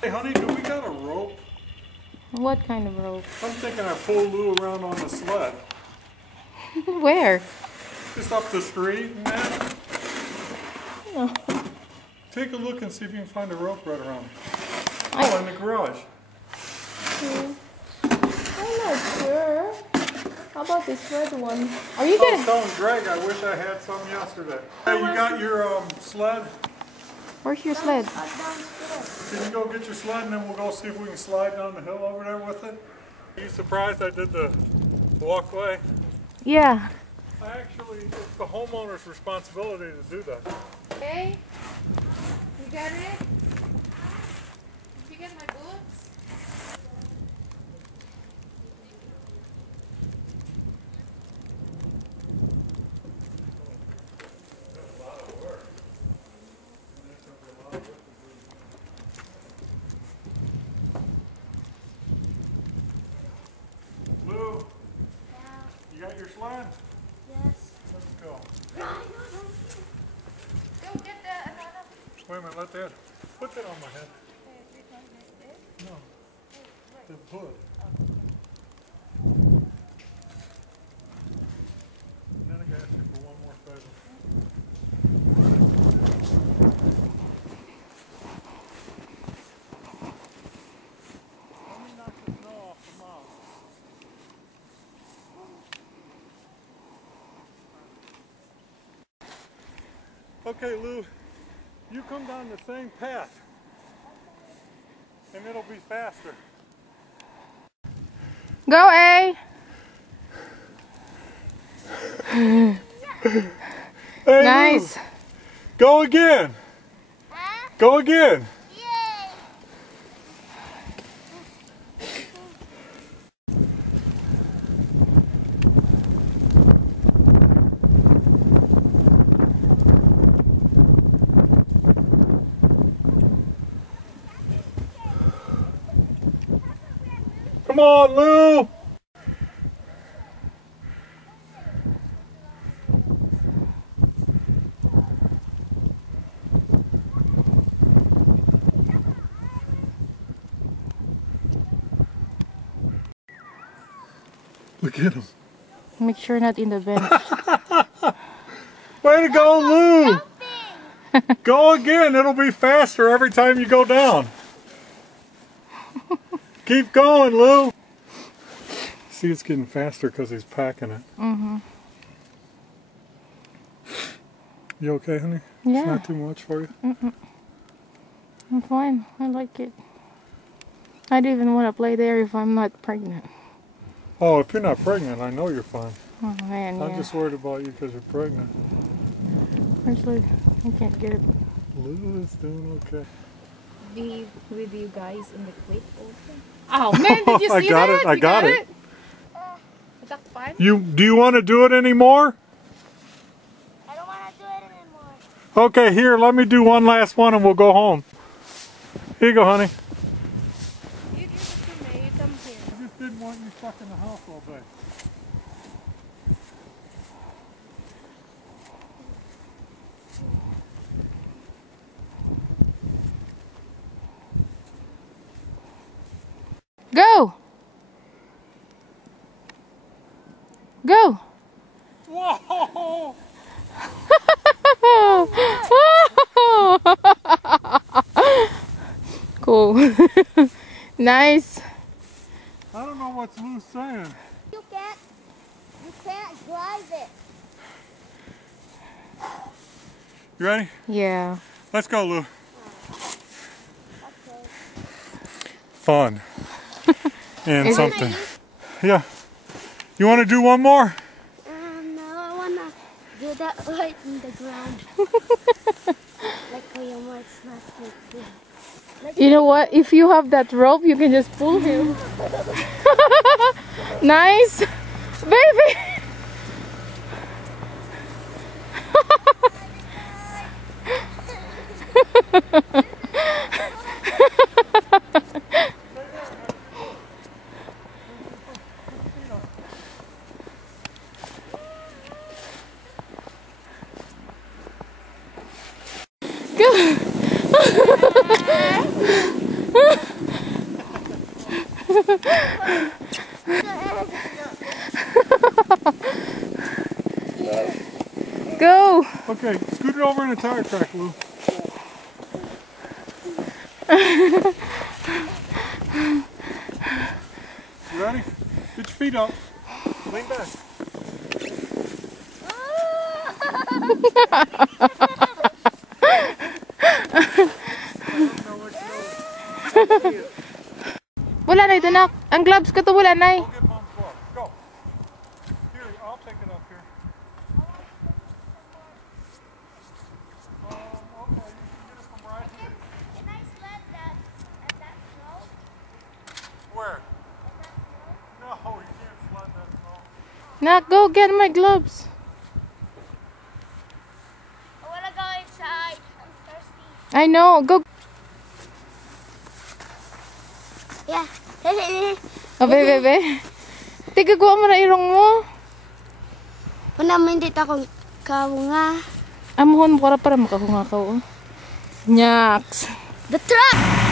Hey honey, do we got a rope? What kind of rope? I'm thinking I pull Lou around on the sled. Where? Just up the street and that. Oh. Take a look and see if you can find a rope right around. Oh, in the garage. I'm not sure. How about this red one? Are you I gonna? was telling Greg I wish I had some yesterday. Hey, you got your sled? Where's your sled? Can you go get your sled and then we'll go see if we can slide down the hill over there with it? Are you surprised I did the walkway? Yeah. Actually, it's the homeowner's responsibility to do that. Okay. You got it? Did you get my boots? Lou, you got your sled? Yes. Let's go. Go get the another. Wait a minute, let that. Put that on my head. No. The hood. And then I gotta ask you for one more present. Let me knock the snow off the mouth. Okay, Lou, you come down the same path, and it'll be faster. Go, A. Hey, Nice. Lou, go again. Huh? Go again. Yay! Come on, Lou. Look at him. Make sure not in the bench. Way to go, Lou. Go again. It'll be faster every time you go down. Keep going, Lou. See, it's getting faster because he's packing it. Mm-hmm. You okay, honey? Yeah. It's not too much for you? Mm-mm. I'm fine. I like it. I don't even want to play there if I'm not pregnant. Oh, if you're not pregnant, I know you're fine. Oh man, yeah. I'm just worried about you because you're pregnant. Actually, I can't get it. Lou is doing okay. Be with you guys in the clip also. Oh man, did you I see got that? it. I You got it. Is that fun? Do you want to do it anymore? I don't want to do it anymore. Okay, here, let me do one last one and we'll go home. Here you go, honey. You give it to me. You come here. I just didn't want you stuck in the house all day. Go! Go! Whoa! Cool. Nice. I don't know what Lou's saying. You can't drive it. You ready? Yeah. Let's go, Lou. Okay. Fun. And Is it- something. Yeah. You want to do one more? No, I want to do that right in the ground. Like Kuya Mark's not good. You know what? If you have that rope, you can just pull him. Nice. Baby! Go. Go! Okay, scoot it over in a tire track, Lou. You ready? Get your feet up. Lean back. Wala na ito, nak. Ang gloves ko to wala na. Go get mom's glove. Go. Here, I'll take it up here. Okay, you can get it from right here. Can I sled that at that snow? Where? At that snow? No, you can't slide that snow. Nak, go get my gloves. I wanna go inside. I'm thirsty. I know. Go. Yeah. Abe, bebe. Tigagawa mo na irong mo. Wala mo hindi akong kaunga. Amuhon mo para makahunga ka. Oh. Nyaks. The truck!